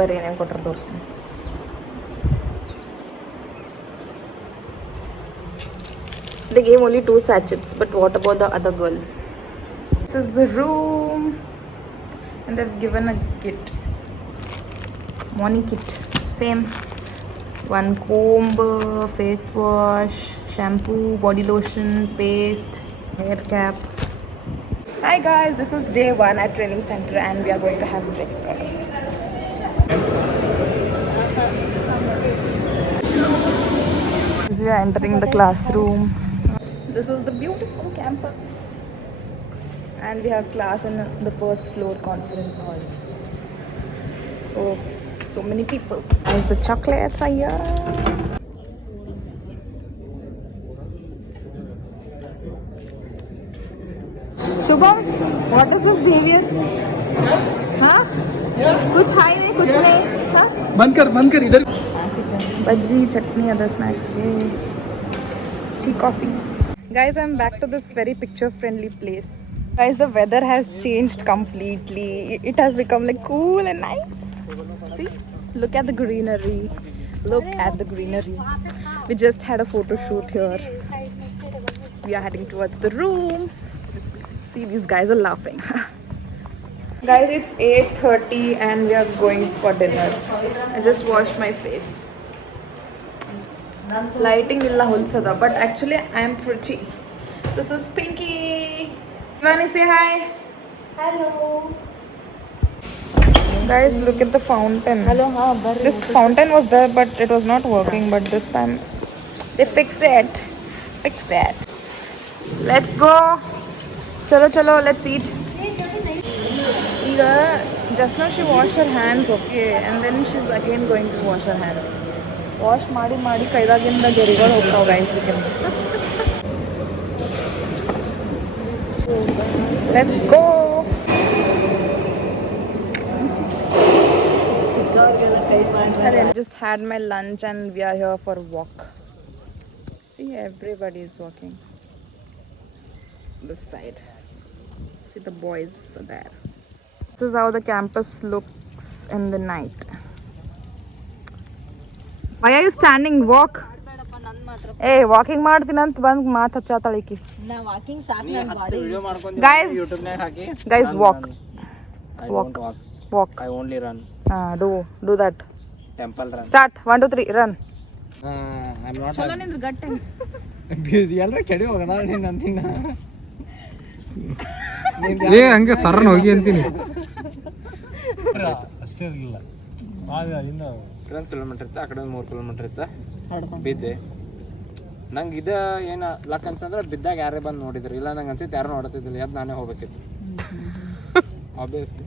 ಬರ್ರಿ ಏನೇನು ಕೊಟ್ಟರೆ ತೋರಿಸ್ತೀನಿ. They gave only 2 sachets, but what about the other girl? This is the room, and they've given a kit, morning kit. Same, one comb, face wash, shampoo, body lotion, paste, hair cap. Hi guys, this is day 1 at training center, and we are going to have breakfast. As we are entering the classroom. This is the beautiful campus, and we have class in the first floor conference hall. Oh, so many people. And the chocolates are here. Shubham, what is this behavior? Huh? कुछ है नहीं, कुछ नहीं. हाँ? बंद कर इधर. Bhaji, chutney, other snacks. Tea, coffee. Guys, I'm back to this very picture-friendly place. Guys, the weather has changed completely. It has become like cool and nice. See, look at the greenery. Look at the greenery. We just had a photo shoot here. We are heading towards the room. See, these guys are laughing. Guys, it's 8:30 and we are going for dinner. I just washed my face. Lighting illa hulsada, but actually I am pretty. This is Pinky. Ivani, say hi. Hello. Guys, look at the fountain. Hello, This fountain was there, but it was not working. But this time they fixed it. Let's go. Chalo, let's eat. Just now she washed her hands, okay, and then she's again going to wash her hands. Wash ಮಾಡಿ ಕೈದಾಗಿಂದ ಗೆರಿಗಳು ಹೋಗ್ತಾವ guys. Let's go. I just had my lunch and we are here for a walk. See, everybody is walking this side. See, the boys are there. This is how the campus looks in the night. Why are you standing? Walk. Hey, walking ಮಾಡ್ತೀನಿ ಅಂತ ಬಂದು ಮಾತು ಹಚ್ಚಾತಳಿಕಿ. ನಾ walking ಸಾಕು ನನ್ನ body. Video ಮಾಡ್ಕೊಂಡು Guys, YouTube ನಾಗ ಹಾಕಿ. Guys, walk. I won't walk. I only run. Do that. Temple run. Start. 1 2 3 run. I'm not. ಚಲೋ ನಿಂದ್ರ ಗಟ್ಟಿ. ಎಲ್ಲರೂ ಕೆಡಿ ಹೋಗೋಣ ನೀನು ಅಂತಿನ. ಏ ಹಂಗೆ ಸರ್ರನ್ ಹೋಗಿ ಅಂತೀನಿ. ಅಷ್ಟೇ ಇರಲಿಲ್ಲ. ಆಗ ಇನ್ನು 1 ಕಿಲೋಮೀಟರ್ ಇತ್ತು, ಆ ಕಡೆ 3 ಕಿಲೋಮೀಟರ್ ಇತ್ತು. ಬಿದ್ದೆ. ನಂಗೆ ಇದು ಏನು ಲಕ್ ಅನ್ಸಂದ್ರೆ ಬಿದ್ದಾಗ ಯಾರೇ ಬಂದು ನೋಡಿದ್ರು, ಇಲ್ಲ ನಂಗೆ ಅನ್ಸಿತ್ತು ಯಾರು ನೋಡತ್ತಿದ್ದಿಲ್ಲ, ಅದು ನಾನೇ ಹೋಗ್ಬೇಕಿತ್ತು. ಆಬ್ವಿಯಸ್ಲಿ